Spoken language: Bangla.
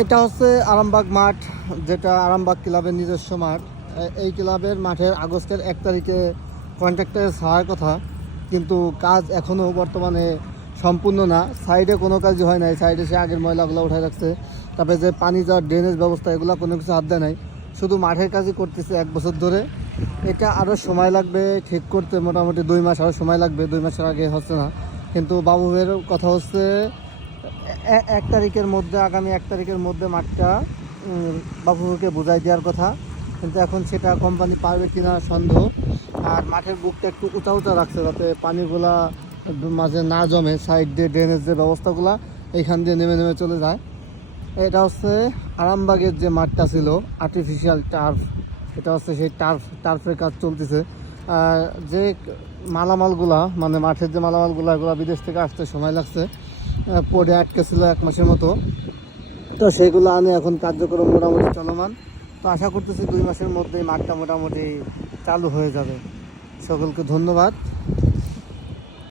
এটা হচ্ছে আরামবাগ মাঠ, যেটা আরামবাগ ক্লাবের নিজস্ব মাঠ। এই ক্লাবের মাঠের আগস্টের 1 তারিখে কন্ট্রাক্টরে ছাড়ার কথা, কিন্তু কাজ এখনও বর্তমানে সম্পূর্ণ না। সাইডে কোনো কাজই হয় নাই, সাইডে সে আগের ময়লাগুলো উঠায় রাখছে। তারপরে যে পানি যাওয়ার ড্রেনেজ ব্যবস্থা, এগুলো কোনো কিছু হাত দেয় নাই, শুধু মাঠের কাজই করতেছে 1 বছর ধরে। এটা আরও সময় লাগবে ঠিক করতে, মোটামুটি 2 মাস আরও সময় লাগবে, 2 মাসের আগে হচ্ছে না। কিন্তু বাবুবের কথা হচ্ছে 1 তারিখের মধ্যে, আগামী 1 তারিখের মধ্যে মাঠটা বাবুকে বোঝাই দেওয়ার কথা, কিন্তু এখন সেটা কোম্পানি পারবে কিনা সন্দেহ। আর মাঠের বুকটা একটু উঁচা উঁচা রাখছে যাতে পানিগুলা মাঝে না জমে, সাইড দিয়ে ড্রেনেজ যে ব্যবস্থাগুলো এইখান দিয়ে নেমে নেমে চলে যায়। এটা হচ্ছে আরামবাগের যে মাঠটা ছিল আর্টিফিশিয়াল টার্ফ, এটা হচ্ছে সেই টার্ফের কাজ চলতেছে। যে মালামালগুলা, মানে মাঠের যে মালামালগুলো, এগুলো বিদেশ থেকে আসতে সময় লাগছে, পড়ে আটকে ছিল 1 মাসের মতো। তো সেগুলো আনে এখন কার্যক্রম মোটামুটি চলমান। তো আশা করতেছি 2 মাসের মধ্যেই মাঠটা মোটামুটি চালু হয়ে যাবে। সকলকে ধন্যবাদ।